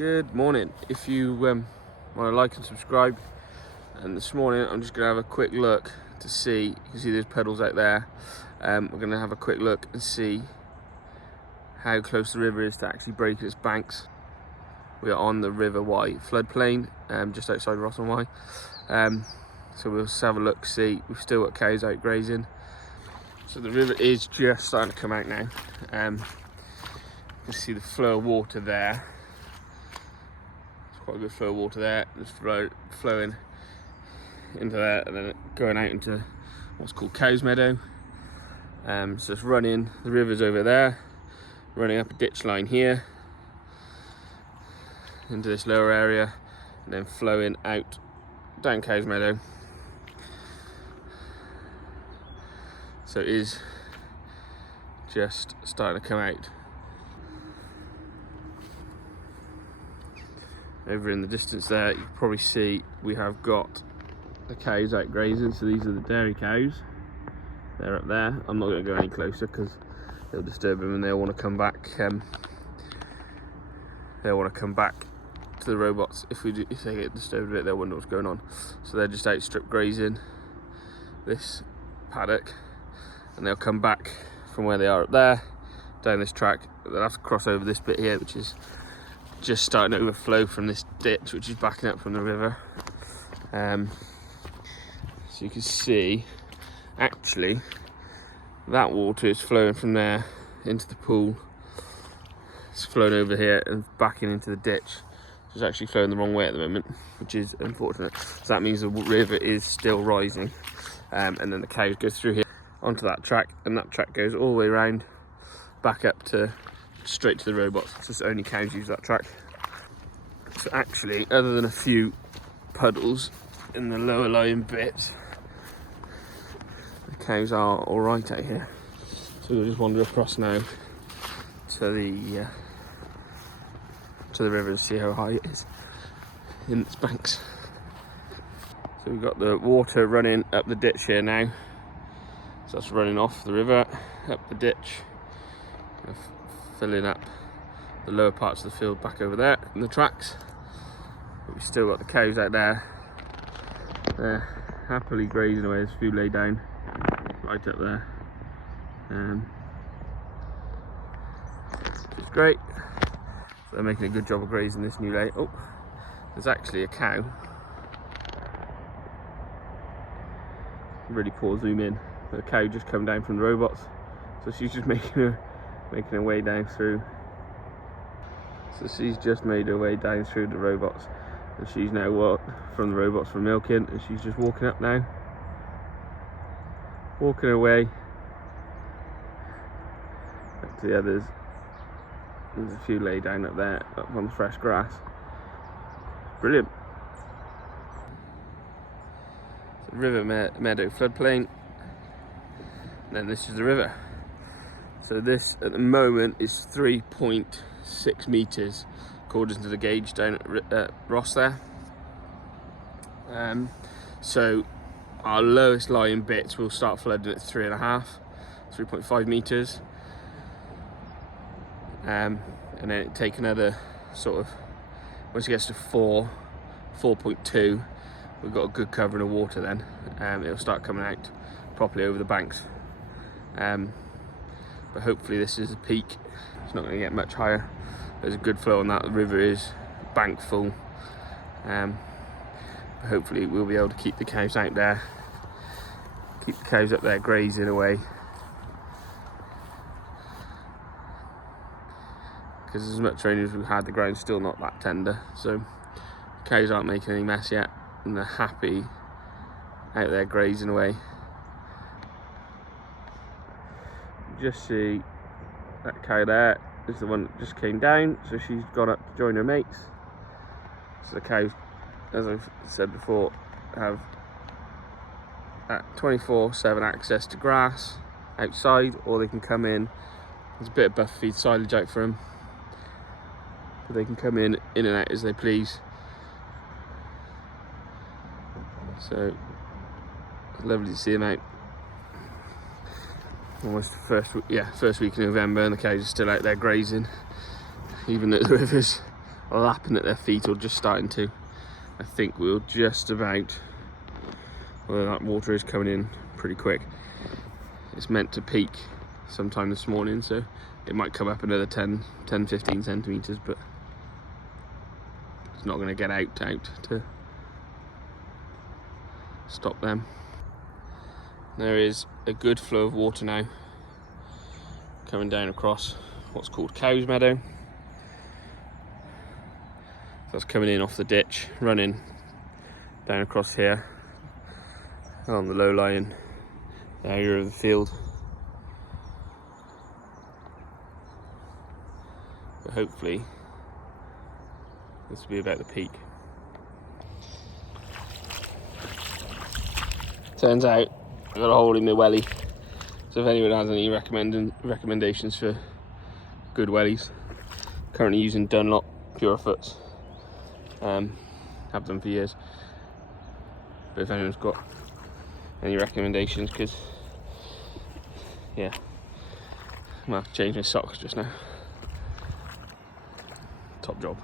Good morning. If you want to like and subscribe, and this morning I'm just going to have a quick look to see, you can see there's puddles out there. We're going to have a quick look and see how close the river is to actually breaking its banks. We are on the River Wye floodplain, just outside Rossall Wye. So we'll just have a look, see, we've still got cows out grazing. So the river is just starting to come out now. You can see the flow of water there. It's quite a good flow of water there. It's flowing into there and then going out into what's called Cows Meadow. So it's running, the river's over there, running up a ditch line here into this lower area and then flowing out down Cows Meadow. So it is just starting to come out. Over in the distance there, you can probably see we have got the cows out grazing. So these are the dairy cows. They're up there. I'm not going to go any closer because they'll disturb them and they'll want to come back. They'll want to come back to the robots. If they get disturbed a bit, they'll wonder what's going on. So they're just out strip grazing this paddock, and they'll come back from where they are up there down this track. They'll have to cross over this bit here, which is just starting to overflow from this ditch, which is backing up from the river. So you can see, actually, that water is flowing from there into the pool. It's flowing over here and backing into the ditch. It's actually flowing the wrong way at the moment, which is unfortunate. So that means the river is still rising. And then the cows go through here onto that track, and that track goes all the way around, back up to straight to the robots. So it's only cows use that track. So actually, other than a few puddles in the lower lying bits, the cows are all right out here. So we'll just wander across now to the river and see how high it is in its banks. So we've got the water running up the ditch here now. So that's running off the river, up the ditch, filling up the lower parts of the field back over there in the tracks. But we've still got the cows out there. They're happily grazing away. There's a few laid down right up there. Which is great. So they're making a good job of grazing this new lay. Oh, there's actually a cow. Really poor zoom in. The cow just come down from the robots, so she's just making her way down through. So she's just made her way down through the robots, and she's now from the robots for milking, and she's just walking up now, walking her way up to the others. There's a few laid down up there, up on the fresh grass. Brilliant. So River Meadow floodplain, and then this is the river. So this at the moment is 3.6 meters according to the gauge down at Ross there. So our lowest lying bits will start flooding at 3.5 meters. And then it take another sort of, once it gets to 4.2, we've got a good covering of water then. It'll start coming out properly over the banks. But hopefully this is a peak. It's not going to get much higher. There's a good flow on that. The river is bank full. But hopefully we'll be able to keep the cows out there, keep the cows up there grazing away. Because as much rain as we've had, the ground's still not that tender, so the cows aren't making any mess yet, and they're happy out there grazing away. Just see that cow there is the one that just came down, so she's gone up to join her mates. So the cows, as I've said before, have 24/7 access to grass outside, or they can come in. There's a bit of buff feed silage out for them, but they can come in and out as they please. So it's lovely to see them out. Almost first week in November, and the cows are still out there grazing, even though the river's lapping at their feet or just starting to. I think we'll just about, well, that water is coming in pretty quick. It's meant to peak sometime this morning, so it might come up another 10, 15 centimetres, but it's not going to get out to stop them. There is a good flow of water now coming down across what's called Cow's Meadow. That's coming in off the ditch, running down across here along the low-lying area of the field. But hopefully this will be about the peak. Turns out I've got a hole in my welly, so if anyone has any recommendations for good wellies, currently using Dunlop Purefoots. Have them for years, but if anyone's got any recommendations, because yeah, I'm gonna have to change my socks just now. Top job.